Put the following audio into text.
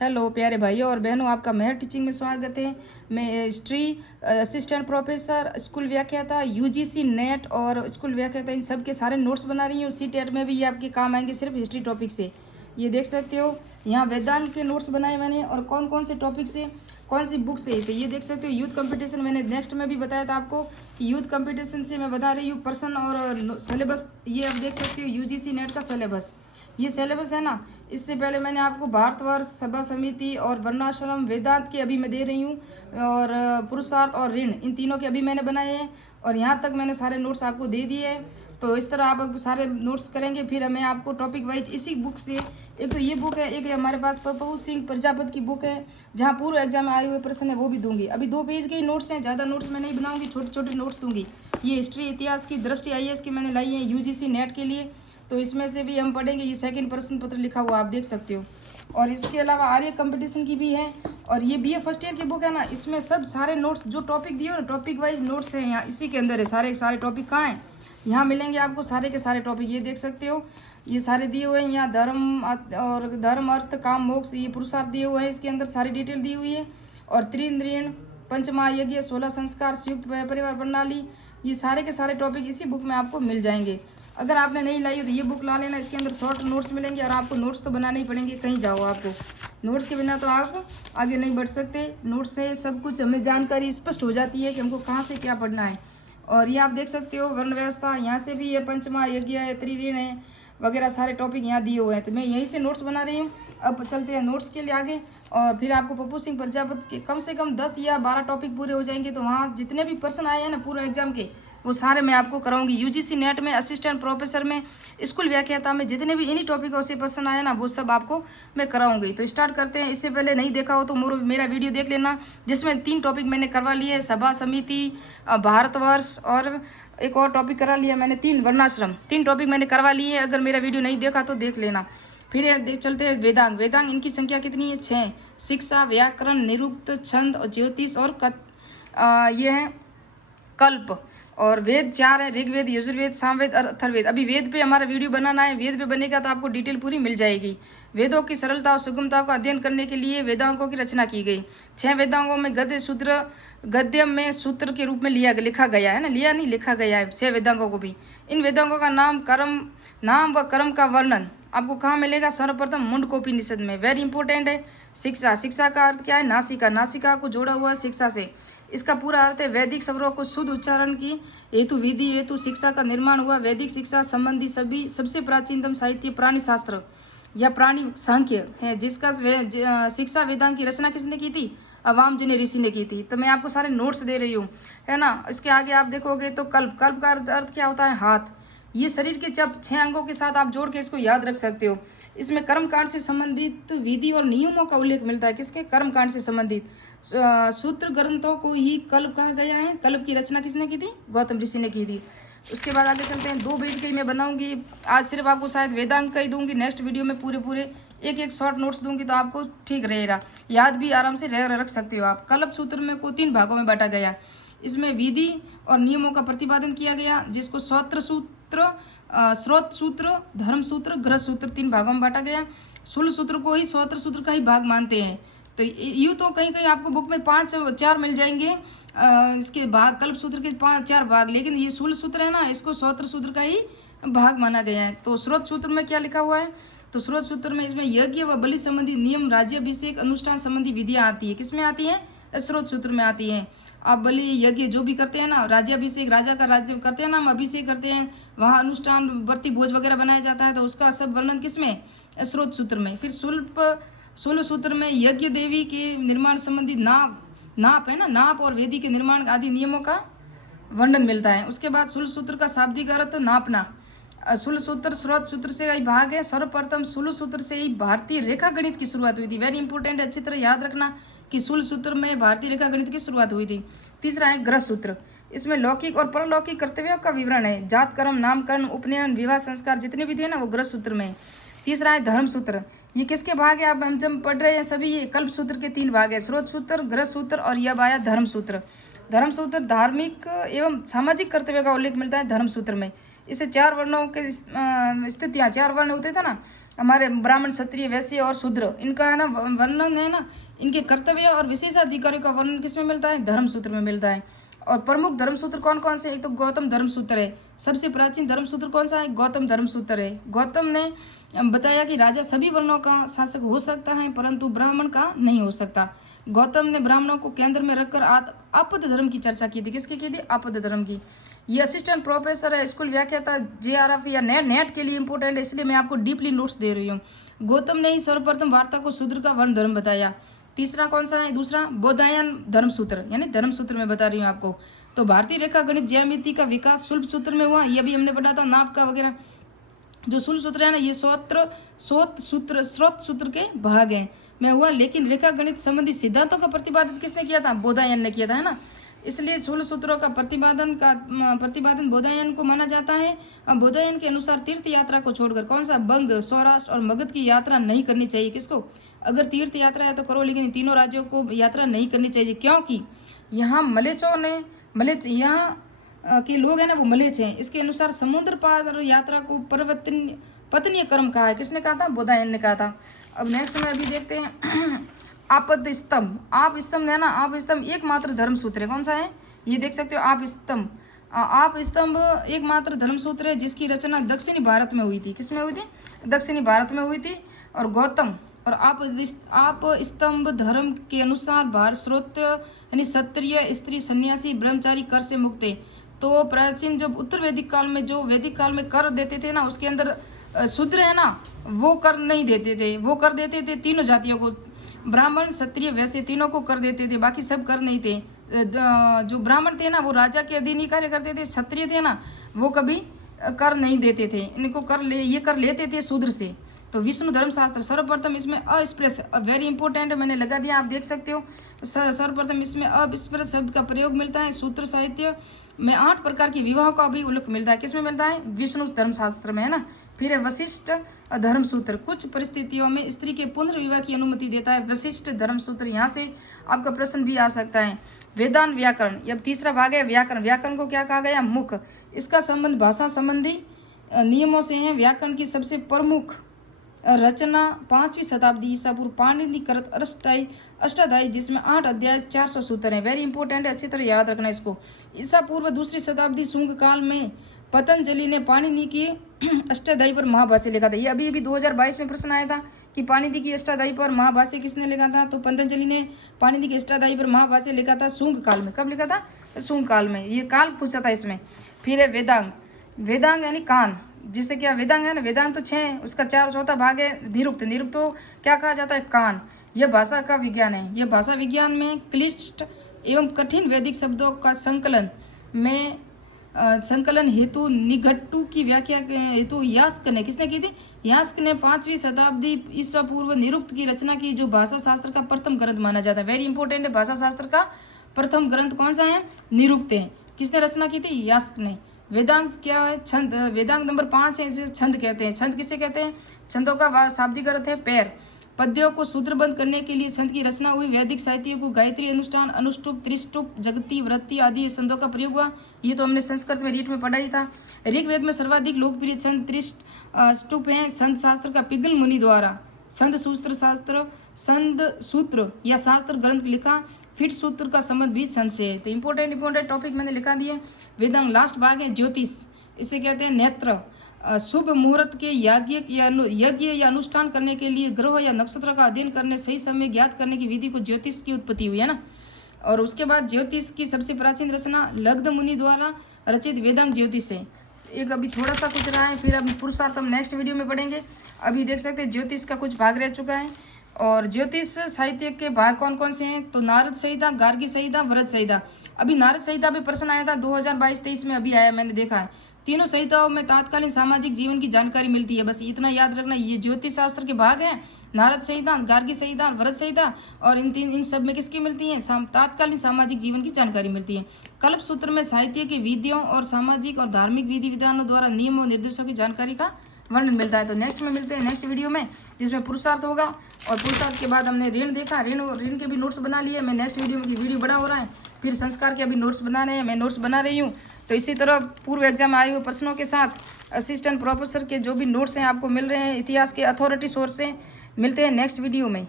Hello प्यारे भाइयों और बहनों, आपका मेहर टीचिंग में स्वागत है। मैं हिस्ट्री असिस्टेंट प्रोफेसर, स्कूल व्याख्याता, यूजीसी नेट और स्कूल व्याख्याता, इन सब के सारे नोट्स बना रही हूँ। सीटेट में भी ये आपके काम आएंगे सिर्फ हिस्ट्री टॉपिक से। ये देख सकते हो, यहाँ वेदांत के नोट्स बनाए मैंने और कौन कौन से टॉपिक से, कौन सी बुक से। तो ये देख सकते हो, यूथ कंपटीशन मैंने नेक्स्ट में भी बताया था आपको कि यूथ कंपटीशन से मैं बता रही हूँ पर्सन और सिलेबस। ये आप देख सकते हो यूजीसी नेट का सिलेबस, ये सिलेबस है ना। इससे पहले मैंने आपको भारतवर्ष, सभा समिति और वर्णाश्रम, वेदांत के अभी मैं दे रही हूँ, और पुरुषार्थ और ऋण, इन तीनों के अभी मैंने बनाए हैं और यहाँ तक मैंने सारे नोट्स आपको दे दिए हैं। तो इस तरह आप सारे नोट्स करेंगे। फिर मैं आपको टॉपिक वाइज इसी बुक से, एक तो ये बुक है, एक हमारे पास पप्पू सिंह प्रजापति की बुक है जहाँ पूर्व एग्जाम में आए हुए प्रश्न है, वो भी दूंगी। अभी 2 पेज के ही नोट्स हैं, ज़्यादा नोट्स मैं नहीं बनाऊंगी, छोटे छोटे नोट्स दूंगी। ये हिस्ट्री इतिहास की दृष्टि IAS की मैंने लाई है यूजीसी नेट के लिए, तो इसमें से भी हम पढ़ेंगे। ये सेकंड प्रश्न पत्र लिखा हुआ आप देख सकते हो। और इसके अलावा आर्य कंपटीशन की भी है, और ये BA फर्स्ट ईयर की बुक है ना, इसमें सब सारे नोट्स जो टॉपिक दिए हो ना, टॉपिक वाइज नोट्स हैं यहाँ, इसी के अंदर है। सारे सारे टॉपिक कहाँ हैं, यहाँ मिलेंगे आपको सारे के सारे टॉपिक। ये देख सकते हो, ये सारे दिए हुए हैं यहाँ। धर्म अर्थ काम मोक्ष, ये पुरुषार्थ दिए हुए हैं, इसके अंदर सारी डिटेल दी हुई है। और त्रिन ऋण, पंचमहायज्ञ, 16 संस्कार, संयुक्त परिवार प्रणाली, ये सारे के सारे टॉपिक इसी बुक में आपको मिल जाएंगे। अगर आपने नहीं लाई हो तो ये बुक ला लेना, इसके अंदर शॉर्ट नोट्स मिलेंगे। और आपको नोट्स तो बनाने ही पड़ेंगे, कहीं जाओ आपको, नोट्स के बिना तो आप आगे नहीं बढ़ सकते। नोट्स से सब कुछ हमें जानकारी स्पष्ट हो जाती है कि हमको कहाँ से क्या पढ़ना है। और ये आप देख सकते हो वर्ण व्यवस्था, यहाँ से भी ये पंचमहायज्ञ है, त्रिऋण है, वगैरह सारे टॉपिक यहाँ दिए हुए हैं। तो मैं यहीं से नोट्स बना रही हूँ। अब चलते हैं नोट्स के लिए आगे, और फिर आपको पप्पू सिंह प्रजापति के कम से कम 10 या 12 टॉपिक पूरे हो जाएंगे। तो वहाँ जितने भी प्रश्न आए हैं ना पूरे एग्जाम के, वो सारे मैं आपको कराऊंगी। यूजीसी नेट में, असिस्टेंट प्रोफेसर में, स्कूल व्याख्याता में जितने भी इन्हीं टॉपिकों से प्रश्न आए ना, वो सब आपको मैं कराऊंगी। तो स्टार्ट करते हैं। इससे पहले नहीं देखा हो तो मेरा वीडियो देख लेना, जिसमें 3 टॉपिक मैंने करवा लिए हैं, सभा समिति, भारतवर्ष, और एक और टॉपिक करा लिया मैंने 3 वर्णाश्रम। 3 टॉपिक मैंने करवा लिए हैं। अगर मेरा वीडियो नहीं देखा तो देख लेना। फिर चलते हैं वेदांग। वेदांग इनकी संख्या कितनी है? 6। शिक्षा, व्याकरण, निरुक्त, छंद और ज्योतिष और ये है कल्प। और वेद 4 है, ऋग्वेद, यजुर्वेद, सामवेद और अथर्ववेद। अभी वेद पे हमारा वीडियो बनाना है, वेद पे बनेगा तो आपको डिटेल पूरी मिल जाएगी। वेदों की सरलता और सुगमता को अध्ययन करने के लिए वेदांगों की रचना की गई। 6 वेदांगों में गद्य में सूत्र के रूप में लिखा गया है ना, लिखा गया है 6 वेदांगों को भी। इन वेदांगों का नाम व कर्म का वर्णन आपको कहाँ मिलेगा? सर्वप्रथम मुंडकोपनिषद में। वेरी इंपॉर्टेंट है। शिक्षा का अर्थ क्या है? नासिका को जोड़ा हुआ शिक्षा से। इसका पूरा अर्थ है वैदिक शब्दों को शुद्ध उच्चारण की हेतु विधि हेतु शिक्षा का निर्माण हुआ। वैदिक शिक्षा संबंधी सबसे प्राचीनतम साहित्य प्राणी शास्त्र या प्राणी सांख्य है, जिसका शिक्षा वेदांग की रचना किसने की थी? अवामजनी ऋषि ने की थी। तो मैं आपको सारे नोट्स दे रही हूँ, है ना। इसके आगे आप देखोगे तो कल्प का अर्थ क्या होता है? हाथ। ये शरीर के 6 अंगों के साथ आप जोड़ के इसको याद रख सकते हो। इसमें कर्मकांड से संबंधित विधि और नियमों का उल्लेख मिलता है। किसके? कर्मकांड से संबंधित सूत्र ग्रंथों को ही कल्प कहा गया है। कल्प की रचना किसने की थी? गौतम ऋषि ने की थी। उसके बाद आगे चलते हैं। 2 पेज की मैं बनाऊंगी आज, सिर्फ आपको शायद वेदांग का ही दूंगी। नेक्स्ट वीडियो में पूरे एक शॉर्ट नोट्स दूंगी, तो आपको ठीक रहेगा, याद भी आराम से रख सकते हो आप। कल्प सूत्र में को 3 भागों में बांटा गया। इसमें विधि और नियमों का प्रतिपादन किया गया, जिसको स्रोत सूत्र, धर्म सूत्र, ग्रह सूत्र 3 भागों में बांटा गया। शूल सूत्र को ही स्रोत सूत्र का ही भाग मानते हैं। तो यूँ तो कहीं आपको बुक में 4 मिल जाएंगे इसके भाग, कल्प सूत्र के 4 भाग, लेकिन ये शूल सूत्र है ना, इसको स्रोत सूत्र का ही भाग माना गया है। तो स्रोत सूत्र में क्या लिखा हुआ है? तो स्रोत सूत्र में इसमें यज्ञ व बलि संबंधी नियम, राज्याभिषेक, अनुष्ठान संबंधी विधियाँ आती है। किसमें आती है? स्रोत सूत्र में आती है। आप बलि यज्ञ जो भी करते हैं ना, राज्याभिषेक, राजा का राज्य करते हैं ना, हम अभिषेक करते हैं, वहाँ अनुष्ठान, व्रती भोज वगैरह बनाया जाता है, तो उसका सब वर्णन किसमें? स्रोत सूत्र में। फिर शूल सूत्र में यज्ञ देवी के निर्माण संबंधी नाप है ना, नाप और वेदी के निर्माण आदि नियमों का वर्णन मिलता है। उसके बाद शूल सूत्र का शाब्दिक अर्थ नापना। शूल सूत्र स्रोत सूत्र से ही भाग है। सर्वप्रथम शूल सूत्र से ही भारतीय रेखा गणित की शुरुआत हुई थी। वेरी इंपॉर्टेंट, अच्छी तरह याद रखना कि शूल सूत्र में भारतीय रेखा गणित की शुरुआत हुई थी। तीसरा है ग्रह सूत्र। इसमें लौकिक और परलौकिक कर्तव्यों का विवरण है। जात कर्म, नामकरण, उपनयन, विवाह संस्कार जितने भी थे ना, वो ग्रह सूत्र में। तीसरा है धर्म सूत्र। ये किसके भाग है? अब हम जब पढ़ रहे हैं सभी, ये कल्प सूत्र के 3 भाग है, स्रोत सूत्र, ग्रह सूत्र और यह आया धर्म सूत्र। धर्म सूत्र धार्मिक एवं सामाजिक कर्तव्य का उल्लेख मिलता है धर्म सूत्र में। इसे 4 वर्णों के स्थितियाँ, 4 वर्ण होते थे ना, हमारे ब्राह्मण, क्षत्रिय, वैश्य और शूद्र, इनका है ना वर्णन है ना, इनके कर्तव्य और विशेषाधिकारियों का वर्णन किसमें मिलता है? धर्म सूत्र में मिलता है। और प्रमुख धर्म सूत्र कौन कौन से? एक तो गौतम धर्म सूत्र है। सबसे प्राचीन धर्म सूत्र कौन सा है? गौतम धर्म सूत्र है। गौतम ने बताया कि राजा सभी वर्णों का शासक हो सकता है, परंतु ब्राह्मण का नहीं हो सकता। गौतम ने ब्राह्मणों को केंद्र में रखकर आपद धर्म की चर्चा की थी। किसकी की थी? आपद धर्म की। ये असिस्टेंट प्रोफेसर है, स्कूल व्याख्याता, JRF या नेट के लिए इंपॉर्टेंट है, इसलिए मैं आपको डीपली नोट्स दे रही हूँ। गौतम ने ही सर्वप्रथम वार्ता को शूद्र का वर्ण धर्म बताया। तीसरा कौन सा है? दूसरा बौधायन धर्म सूत्र, यानी धर्म सूत्र में बता रही हूँ आपको। तो भारतीय रेखा गणित ज्यामिति का विकास शुल्ब सूत्र में हुआ, ये भी हमने पढ़ा था, नाप का वगैरह। जो शुल्ब सूत्र है ना, ये स्रोत सूत्र के भाग हैं में हुआ, लेकिन रेखा गणित संबंधी सिद्धांतों का प्रतिपादन किसने किया था? बौधायन ने किया था, है ना। इसलिए शुल्ब सूत्रों का प्रतिपादन बौधायन को माना जाता है। बौधायन के अनुसार तीर्थ यात्रा को छोड़कर कौन सा? बंग, सौराष्ट्र और मगध की यात्रा नहीं करनी चाहिए। किसको? अगर तीर्थ यात्रा है तो करो, लेकिन तीनों राज्यों को यात्रा नहीं करनी चाहिए, क्योंकि यहाँ यहाँ के लोग हैं ना, वो मलेच्छ हैं। इसके अनुसार समुद्र पार यात्रा को पतनीय कर्म कहा है। किसने कहा था? बौधायन ने कहा था। अब नेक्स्ट में अभी देखते हैं आपद स्तंभ। आप स्तंभ है ना, आप स्तंभ एकमात्र धर्म सूत्र है। कौन सा है? ये देख सकते हो, आप स्तंभ। आप स्तंभ एकमात्र धर्म सूत्र है जिसकी रचना दक्षिणी भारत में हुई थी। किसमें हुई थी? दक्षिणी भारत में हुई थी। और गौतम और आप स्तंभ धर्म के अनुसार भारत स्रोत यानी क्षत्रिय, स्त्री, सन्यासी, ब्रह्मचारी कर से मुक्त है। तो प्राचीन जब उत्तर वैदिक काल में, जो वैदिक काल में कर देते थे ना, उसके अंदर शूद्र है ना, वो कर नहीं देते थे। वो कर देते थे तीनों जातियों को, ब्राह्मण, क्षत्रिय, वैश्य, तीनों को कर देते थे, बाकी सब कर नहीं थे। जो ब्राह्मण थे ना, वो राजा के अधीन ही कार्य करते थे। क्षत्रिय थे ना, वो कभी कर नहीं देते थे, इनको ये कर लेते थे शूद्र से। तो विष्णु धर्मशास्त्र सर्वप्रथम इसमें अस्पृश्य, वेरी इंपॉर्टेंट है, मैंने लगा दिया, आप देख सकते हो। सर्वप्रथम इसमें अस्पृश्य शब्द का प्रयोग मिलता है। सूत्र साहित्य में 8 प्रकार के विवाह का भी उल्लेख मिलता है। किसमें मिलता है? विष्णु धर्मशास्त्र में, है ना। फिर है वशिष्ठ धर्म सूत्र, कुछ परिस्थितियों में स्त्री के पुनर्विवाह की अनुमति देता है। वशिष्ठ धर्म सूत्र, यहाँ से आपका प्रश्न भी आ सकता है। वेदांत व्याकरण, अब तीसरा भाग है व्याकरण। व्याकरण को क्या कहा गया? मुख। इसका संबंध भाषा संबंधी नियमों से है। व्याकरण की सबसे प्रमुख रचना 5वीं शताब्दी ईसा पूर्व पाणिनि कृत अष्टाध्यायी, जिसमें 8 अध्याय 400 सूत्र हैं। वेरी इंपॉर्टेंट है, अच्छी तरह याद रखना इसको। ईसा पूर्व 2री शताब्दी शुंग काल में पतंजलि ने पाणिनि की अष्टाध्यायी पर महाभाष्य लिखा था। ये अभी 2022 में प्रश्न आया था कि पाणिनि की अष्टाध्यायी पर महाभाष्य किसने लिखा था? तो पतंजलि ने पाणिनि की अष्टाध्यायी पर महाभाष्य लिखा था शुंग काल में। कब लिखा था? शुंग काल में। ये काल पूछा था इसमें। फिर है वेदांग। वेदांग यानी कान, जिसे क्या वेदांग है ना, वेदांत तो 6 है, उसका 4 भाग है। निरुक्त, निरुक्त तो क्या कहा जाता है? कान। यह भाषा का विज्ञान है। यह भाषा विज्ञान में क्लिष्ट एवं कठिन वैदिक शब्दों का संकलन हेतु निघट्टू की व्याख्या हेतु यास्क ने, किसने की थी? यास्क ने 5वीं शताब्दी ईसा पूर्व निरुक्त की रचना की, जो भाषा शास्त्र का प्रथम ग्रंथ माना जाता है। वेरी इंपॉर्टेंट है, भाषा शास्त्र का प्रथम ग्रंथ कौन सा है? निरुक्त है। किसने रचना की थी? यास्क ने। वेदांत क्या है? छंद। वेदांत नंबर 5 है, इसे छंद कहते हैं। छंद किसे कहते हैं? छंदों का शाब्दिक अर्थ है पैर। पद्यों को सूत्रबद्ध करने के लिए छंद की रचना हुई। वैदिक साहित्य को गायत्री, अनुष्ठान, अनुष्टुप, त्रिष्टुप, जगती, वृत्ति आदि छंदों का प्रयोग हुआ। ये तो हमने संस्कृत में रीट में पढ़ा ही था। ऋग्वेद में सर्वाधिक लोकप्रिय छंद त्रिष्टुप हैं। छंद शास्त्र का पिंगल मुनि द्वारा छंद सूत्र या शास्त्र ग्रंथ लिखा। फिट सूत्र का संबंध भी छंद से है। तो इंपॉर्टेंट टॉपिक मैंने लिखा दिए। वेदांग लास्ट भाग है ज्योतिष, इसे कहते हैं नेत्र। शुभ मुहूर्त के यज्ञ या अनुष्ठान करने के लिए ग्रह या नक्षत्र का अध्ययन करने, सही समय ज्ञात करने की विधि को ज्योतिष की उत्पत्ति हुई, है ना। और उसके बाद ज्योतिष की सबसे प्राचीन रचना लग्ध मुनि द्वारा रचित वेदांग ज्योतिष है। एक अभी थोड़ा सा कुछ रहा है, फिर अब पुरुषार्थ हम नेक्स्ट वीडियो में पढ़ेंगे। अभी देख सकते हैं ज्योतिष का कुछ भाग रह चुका है। और ज्योतिष साहित्य के भाग कौन कौन से हैं? तो नारद संहिता, गार्गी संहिता, व्रत संहिता। अभी नारद संहिता पे प्रश्न आया था 2022-23 में, अभी आया, मैंने देखा है। तीनों संहिताओं में तात्कालीन सामाजिक जीवन की जानकारी मिलती है। बस इतना याद रखना, ये ज्योतिष शास्त्र के भाग हैं। नारद संहिता, गार्गी संहिता, व्रत संहिता, और इन सब में किसकी मिलती है? तात्कालीन सामाजिक जीवन की जानकारी मिलती है। कल्प सूत्र में साहित्य की विधियों और सामाजिक और धार्मिक विधि विधानों द्वारा नियमों निर्देशों की जानकारी का वर्णन मिलता है। तो नेक्स्ट में मिलते हैं, नेक्स्ट वीडियो में, जिसमें पुरुषार्थ होगा। और पुरुषार्थ के बाद हमने ऋण देखा, ऋण के भी नोट्स बना लिए। मैं नेक्स्ट वीडियो में वीडियो बड़ा हो रहा है, फिर संस्कार के अभी नोट्स बना रहे हैं, मैं नोट्स बना रही हूँ। तो इसी तरह पूर्व एग्जाम आए हुए प्रश्नों के साथ असिस्टेंट प्रोफेसर के जो भी नोट्स हैं आपको मिल रहे हैं, इतिहास के अथॉरिटी सोर्स से। मिलते हैं नेक्स्ट वीडियो में।